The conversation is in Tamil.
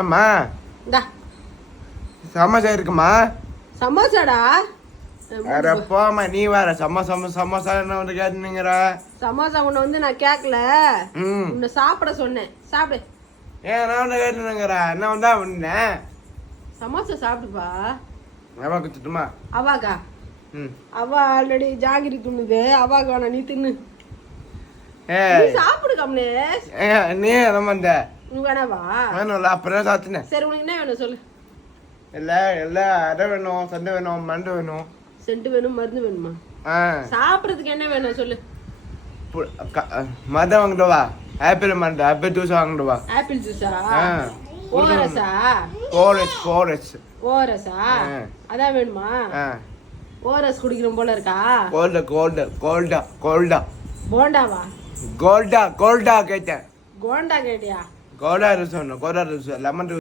அம்மா இந்தா சமோசா இருக்குமா? சமோசாடா? அட போமா, நீ வேற சமோசா என்ன வந்து கேட்டுனுங்கிற? சமோசா உன்னை வந்து நான் கேட்கல, உன்னை சாப்பிட சொன்னேன். சாப்பிடு. ஏன் நான் வந்து கேட்டுனுங்கிற? என்ன வந்தா வந்தேன்? சமோசா சாப்பிடுப்பா. அவா குத்துட்டுமா? அவாக்கா? அவா ஆல்ரெடி ஜாங்கிரி துண்ணுது. அவாக்கு வேணா, நீ தின்னு. நீ சாப்பிடு கம்லேஷ். நீ என்ன வந்த? உனக்கு வேணாவா? வேணும்ல, அப்புறம் சாத்தினேன். சரி, உனக்கு என்ன வேணும் சொல்லு. இல்ல அடை வேணும், சண்டை வேணும், மண்டு வேணும். சென்ட் வேணும், மருந்து வேணுமா? சாப்பிட்றதுக்கு என்ன வேணும் சொல்லு. மருந்து வாங்கிட்டு வா. ஆப்பிள் மருந்து, ஆப்பிள் ஜூஸ் வாங்கிட்டு வா. ஆப்பிள் ஜூஸா? ஓஆர்எஸ்ஸா? ஓஆர்எஸ்ஸா? அதான் வேணுமா? ஓஆர்எஸ் குடிக்கணும் போல இருக்கா? கோல்டா போண்டாவா? கோல்டா கேட்டேன். கோண்டா கேட்டியா? கோல்டா ஜூஸ் வேணும், லெமன் ஜூஸ்.